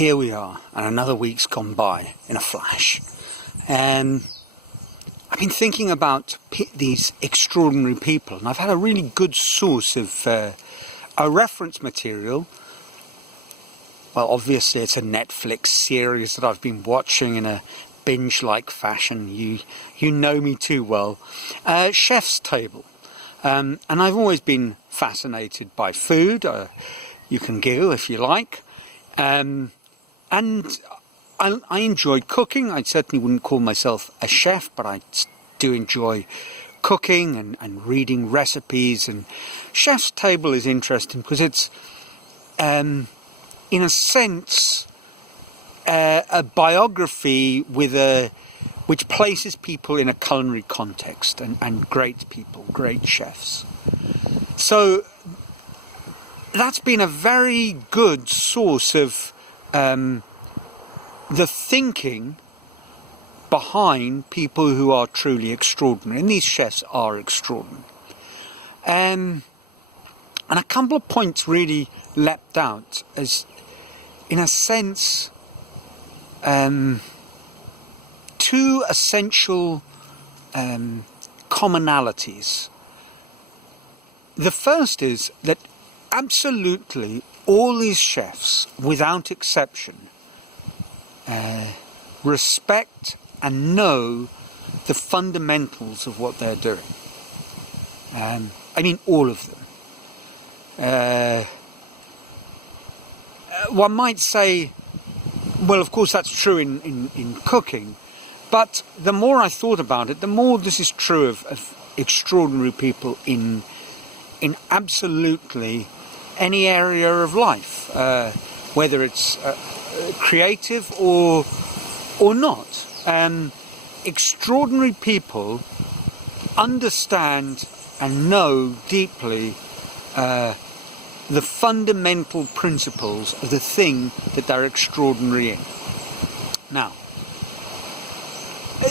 here we are, and another week's gone by in a flash. And I've been thinking about these extraordinary people, and I've had a really good source of a reference material. Well, obviously it's a Netflix series that I've been watching in a binge-like fashion. You know me too well. Chef's Table. And I've always been fascinated by food. You can giggle if you like. And I enjoy cooking. I certainly wouldn't call myself a chef, but I do enjoy cooking and reading recipes. And Chef's Table is interesting because it's, in a sense, a biography which places people in a culinary context and great people, great chefs. So that's been a very good source of the thinking behind people who are truly extraordinary, and these chefs are extraordinary. And a couple of points really leapt out as, in a sense, two essential commonalities. The first is that absolutely all these chefs, without exception, respect and know the fundamentals of what they're doing. I mean, all of them. One might say, well, of course that's true in cooking, but the more I thought about it, the more this is true of extraordinary people in absolutely any area of life, whether it's creative or not. Extraordinary people understand and know deeply the fundamental principles of the thing that they're extraordinary in. Now,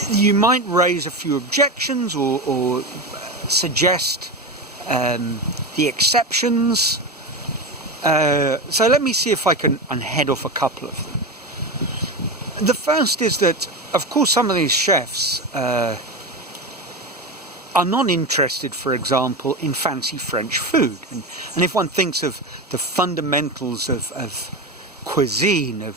you might raise a few objections or suggest the exceptions. So let me see if I can head off a couple of them. The first is that, of course, some of these chefs are not interested, for example, in fancy French food. And if one thinks of the fundamentals of cuisine,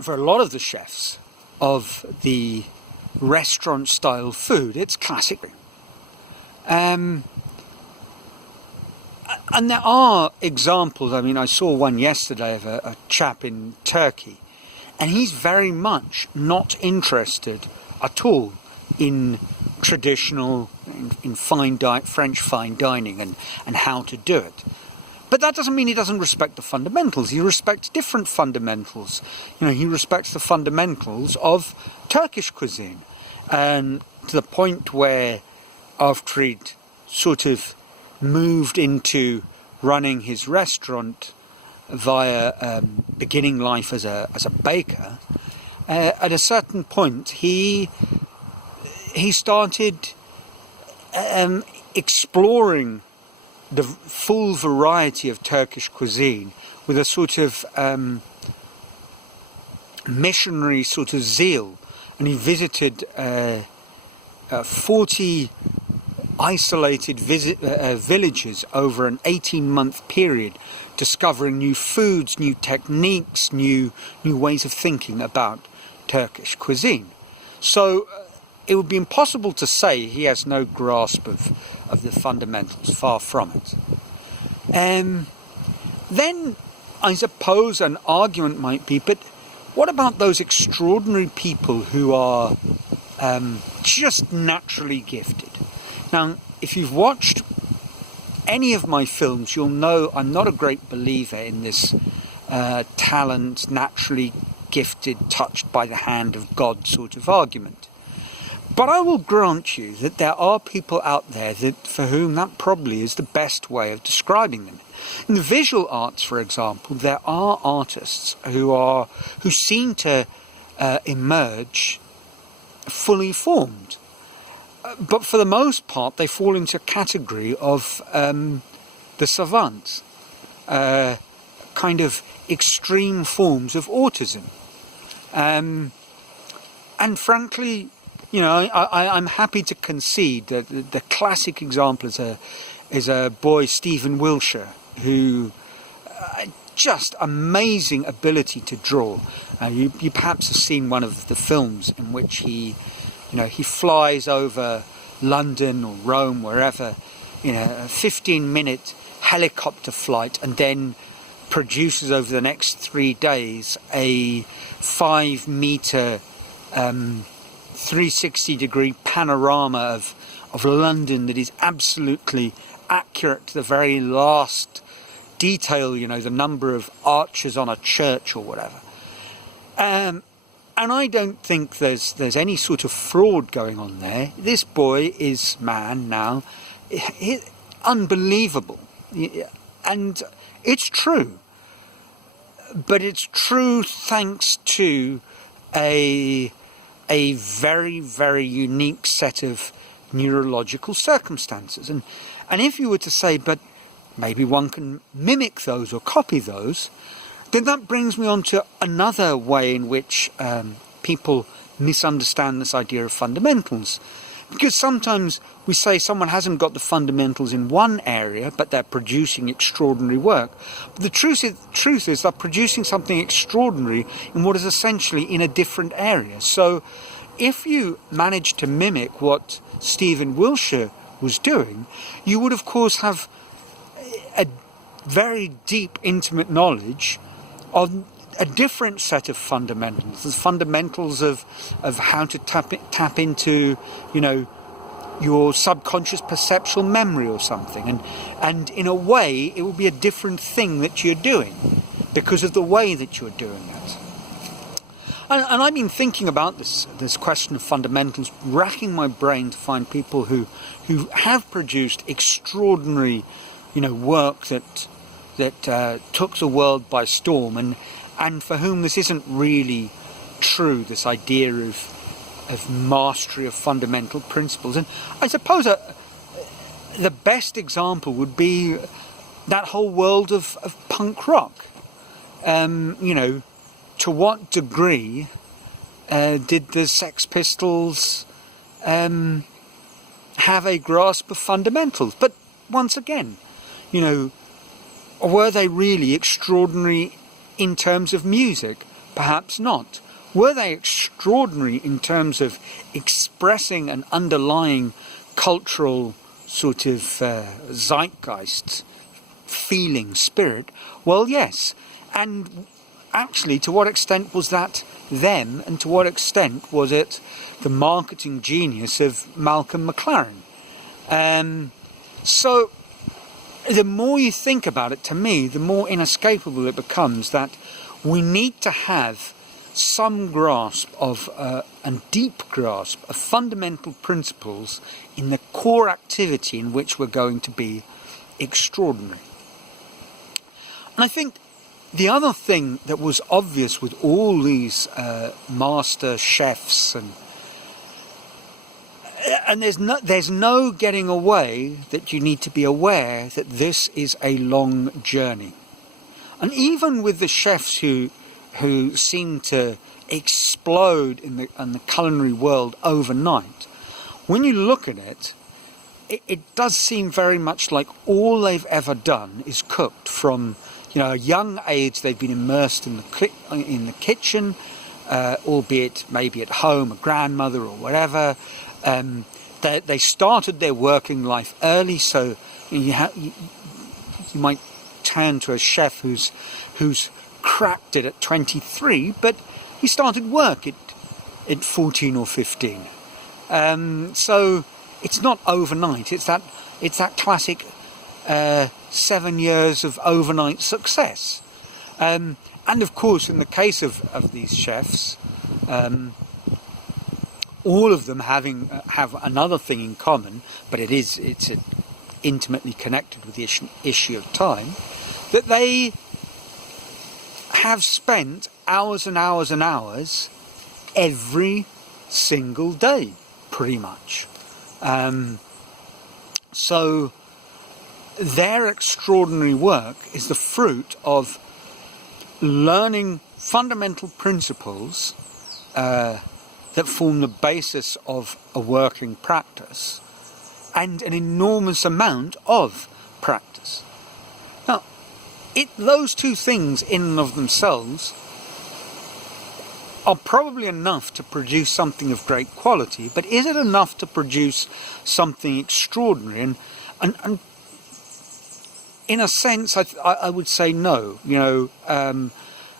for a lot of the chefs of the restaurant-style food, it's classic. And there are examples. I mean, I saw one yesterday of a chap in Turkey, and he's very much not interested at all in traditional, in French fine dining and how to do it. But that doesn't mean he doesn't respect the fundamentals. He respects different fundamentals. He respects the fundamentals of Turkish cuisine, and to the point where, after he'd sort of moved into running his restaurant via beginning life as a baker, at a certain point he started exploring the full variety of Turkish cuisine with a sort of missionary sort of zeal, and he visited 40 isolated villages over an 18-month period, discovering new foods, new techniques, new ways of thinking about Turkish cuisine. So it would be impossible to say he has no grasp of the fundamentals, far from it. Then I suppose an argument might be, but what about those extraordinary people who are just naturally gifted? Now, if you've watched any of my films, you'll know I'm not a great believer in this talent, naturally gifted, touched by the hand of God sort of argument. But I will grant you that there are people out there for whom that probably is the best way of describing them. In the visual arts, for example, there are artists who seem to emerge fully formed. But for the most part, they fall into a category of the savants. kind of extreme forms of autism. And frankly, you know, I'm happy to concede that the classic example is a boy, Stephen Wilshire, who just amazing ability to draw. You perhaps have seen one of the films in which he flies over London or Rome, wherever, a 15-minute helicopter flight, and then produces over the next 3 days a 5-meter 360-degree panorama of London that is absolutely accurate to the very last detail, the number of arches on a church or whatever. And I don't think there's any sort of fraud going on there. This boy is now unbelievable. And it's true. But it's true thanks to a very, very unique set of neurological circumstances. And if you were to say, but maybe one can mimic those or copy those, then that brings me on to another way in which people misunderstand this idea of fundamentals. Because sometimes we say someone hasn't got the fundamentals in one area, but they're producing extraordinary work. But the truth is they're producing something extraordinary in what is essentially in a different area. So if you manage to mimic what Stephen Wilshire was doing, you would of course have a very deep, intimate knowledge of a different set of fundamentals, the fundamentals of how to tap into, your subconscious perceptual memory or something. And in a way, it will be a different thing that you're doing because of the way that you're doing it. And I've been thinking about this question of fundamentals, racking my brain to find people who have produced extraordinary, work that took the world by storm, and for whom this isn't really true, this idea of mastery of fundamental principles. And I suppose the best example would be that whole world of punk rock. To what degree did the Sex Pistols have a grasp of fundamentals? But once again, were they really extraordinary in terms of music? Perhaps not. Were they extraordinary in terms of expressing an underlying cultural sort of zeitgeist, feeling, spirit? Well, yes. And actually, to what extent was that them, and to what extent was it the marketing genius of Malcolm McLaren? So the more you think about it, to me, the more inescapable it becomes that we need to have some grasp of, and deep grasp of fundamental principles in the core activity in which we're going to be extraordinary. And I think the other thing that was obvious with all these master chefs, and there's no getting away that you need to be aware that this is a long journey. And even with the chefs who seem to explode in the culinary world overnight, when you look at it, it does seem very much like all they've ever done is cooked from a young age. They've been immersed in the kitchen, albeit maybe at home, a grandmother or whatever. They started their working life early, so you might turn to a chef who's cracked it at 23, but he started work at 14 or 15. So it's not overnight. It's that classic 7 years of overnight success. And of course, in the case of these chefs, all of them have another thing in common, but it's intimately connected with the issue of time, that they have spent hours and hours and hours every single day, pretty much. So their extraordinary work is the fruit of learning fundamental principles that form the basis of a working practice, and an enormous amount of practice. Now, those two things in and of themselves are probably enough to produce something of great quality, but is it enough to produce something extraordinary? And in a sense, I would say no.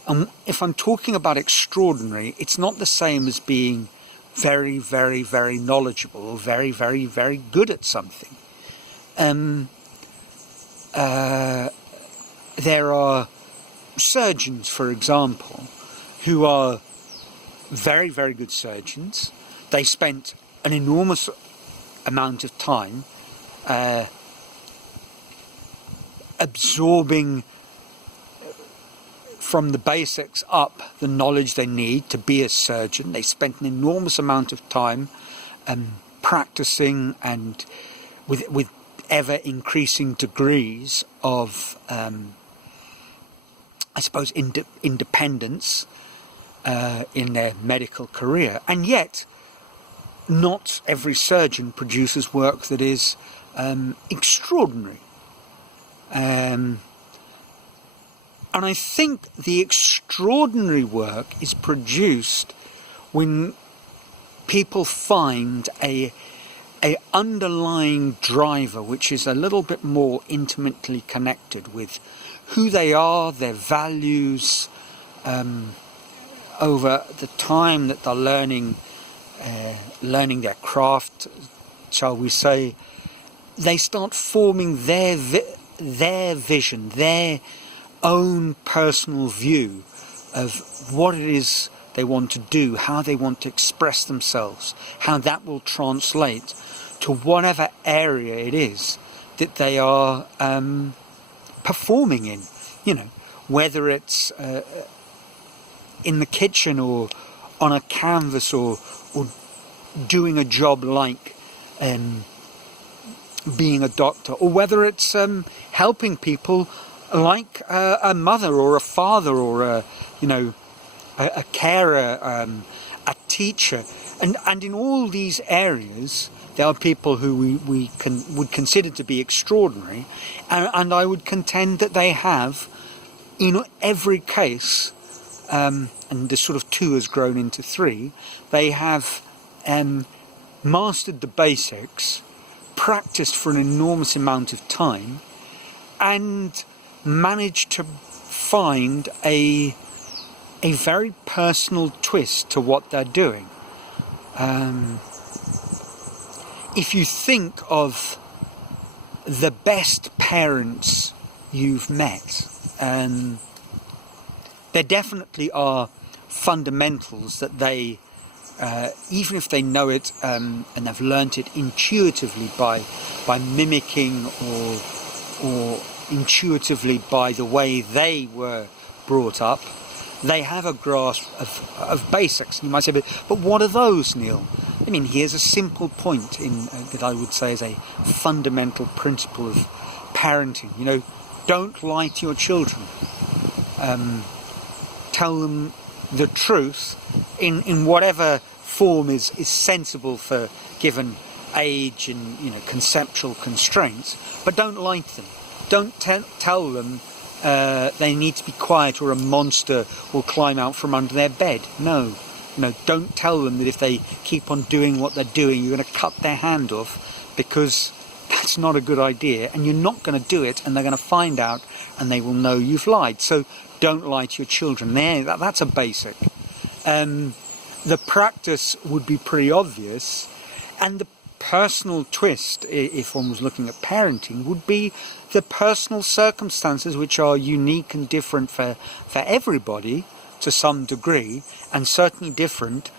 And if I'm talking about extraordinary, it's not the same as being very, very, very knowledgeable or very, very, very good at something. There are surgeons, for example, who are very, very good surgeons. They spent an enormous amount of time absorbing from the basics up the knowledge they need to be a surgeon. They spent an enormous amount of time practicing, and with ever increasing degrees of independence in their medical career. And yet not every surgeon produces work that is extraordinary. And I think the extraordinary work is produced when people find a underlying driver which is a little bit more intimately connected with who they are, their values, over the time that they're learning their craft, shall we say. They start forming their vision, their own personal view of what it is they want to do, how they want to express themselves, how that will translate to whatever area it is that they are performing in. Whether it's in the kitchen or on a canvas or doing a job like being a doctor, or whether it's helping people like a mother or a father or a carer, a teacher, and in all these areas there are people who would consider to be extraordinary, and I would contend that they have, in every case, and the sort of two has grown into three, they have mastered the basics, practiced for an enormous amount of time, and managed to find a very personal twist to what they're doing. If you think of the best parents you've met, there definitely are fundamentals that they, even if they know it and they've learnt it intuitively by mimicking or intuitively by the way they were brought up, they have a grasp of basics. You might say, but what are those, Neil? I mean, here's a simple point that I would say is a fundamental principle of parenting. Don't lie to your children. Tell them the truth in whatever form is sensible for given age and conceptual constraints, but don't lie to them. Don't tell them they need to be quiet or a monster will climb out from under their bed. No, don't tell them that if they keep on doing what they're doing, you're going to cut their hand off, because that's not a good idea, and you're not going to do it, and they're going to find out, and they will know you've lied. So don't lie to your children. That's a basic. The practice would be pretty obvious, and the personal twist, if one was looking at parenting, would be the personal circumstances, which are unique and different for everybody to some degree, and certainly different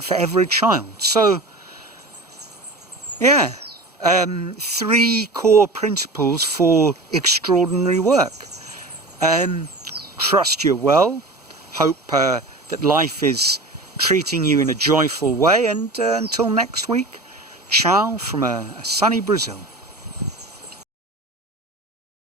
for every child. So, yeah, 3 core principles for extraordinary work. Trust you're well, hope that life is treating you in a joyful way, and until next week, ciao from a sunny Brazil.